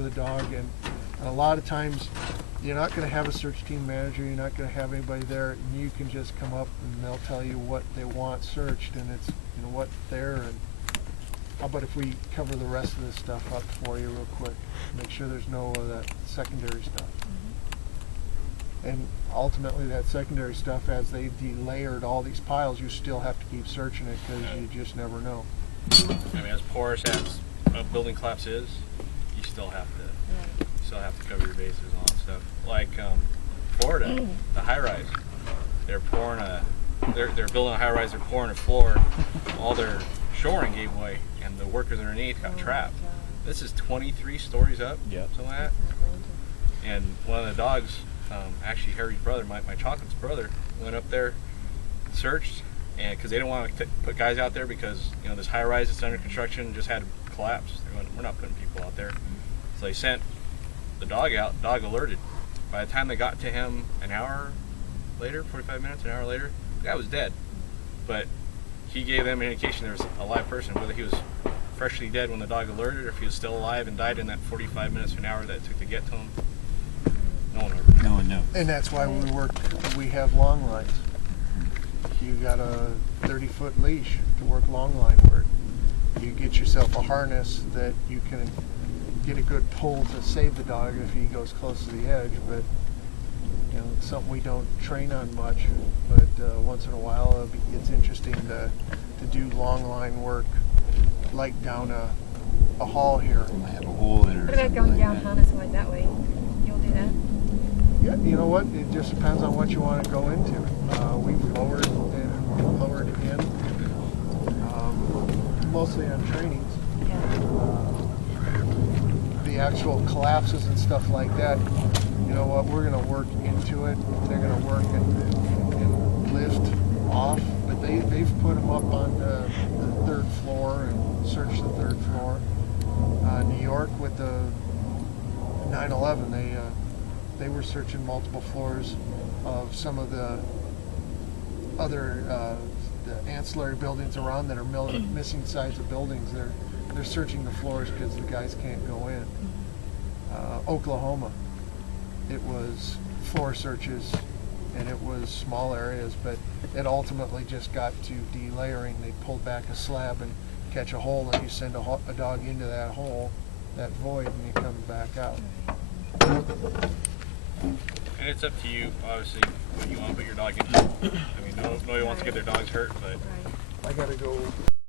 for the dog, and a lot of times you're not going to have a search team manager, you're not going to have anybody there, and you can just come up and they'll tell you what they want searched, and it's, you know, what there. And how about if we cover the rest of this stuff up for you real quick, make sure there's no of that secondary stuff. And ultimately that secondary stuff, as they delayered all these piles, you still have to keep searching it because you just never know. I mean, as porous as a building collapse is, you still have to cover your bases on all that stuff. Like Florida, the high rise, they're building a high rise, they're pouring a floor, all their shoring gave way, and the workers underneath got trapped. This is 23 stories up, something like that. And one of the dogs, actually Harry's brother, my Chocolate's brother, went up there, searched, and because they didn't want to put guys out there because, you know, this high rise that's under construction just had collapsed. They went, we're not putting people out there. So they sent the dog out. Dog alerted. By the time they got to him an hour later, 45 minutes, an hour later, the guy was dead. But he gave them an indication there was a live person, whether he was freshly dead when the dog alerted or if he was still alive and died in that 45 minutes to an hour that it took to get to him. No one ever knows. No one knows. And that's why we have long lines. You got a 30-foot leash to work long line work. You get yourself a harness that you can get a good pull to save the dog if he goes close to the edge, but you know, it's something we don't train on much, but once in a while it's interesting to do long line work, like down a hall here. I have a hole in it. What about going down Hanneswide that way? You'll do that? Yeah, you know what? It just depends on what you want to go into. We've lowered and lowered in, mostly on trainings. The actual collapses and stuff like that, you know what? We're going to work into it. They're going to work and lift off, but they've put them up on the third floor and searched the third floor. New York with the 9/11, they were searching multiple floors of some of the other the ancillary buildings around that are missing sides of buildings. They're searching the floors because the guys can't go in. Oklahoma, it was floor searches and it was small areas, but it ultimately just got to delayering. They pulled back a slab and catch a hole, and you send a dog into that hole, that void, and he comes back out. And it's up to you, obviously, what you want to put your dog into. I mean, nobody wants to get their dogs hurt, but I gotta go